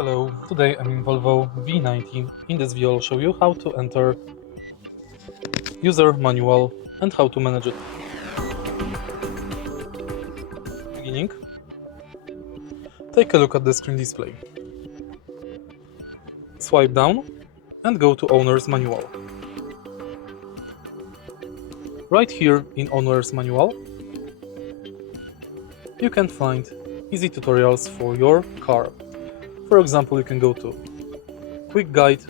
Hello, today I'm in Volvo V90. In this video I'll show you how to enter user manual and how to manage it. Beginning, take a look at the screen display. Swipe down and go to Owner's Manual. Right here in Owner's Manual, you can find easy tutorials for your car. For example, you can go to Quick Guide,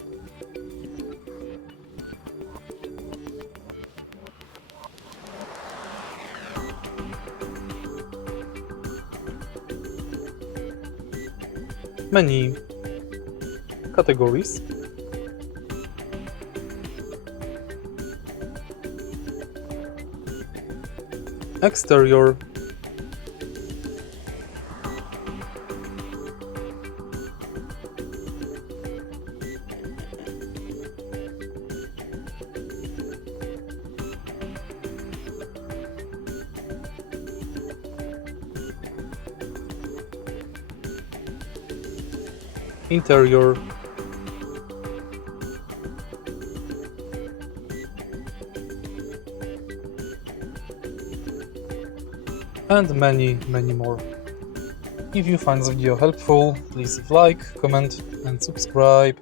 many categories, exterior, interior, and many more. If you find this video helpful, please leave like, comment and subscribe.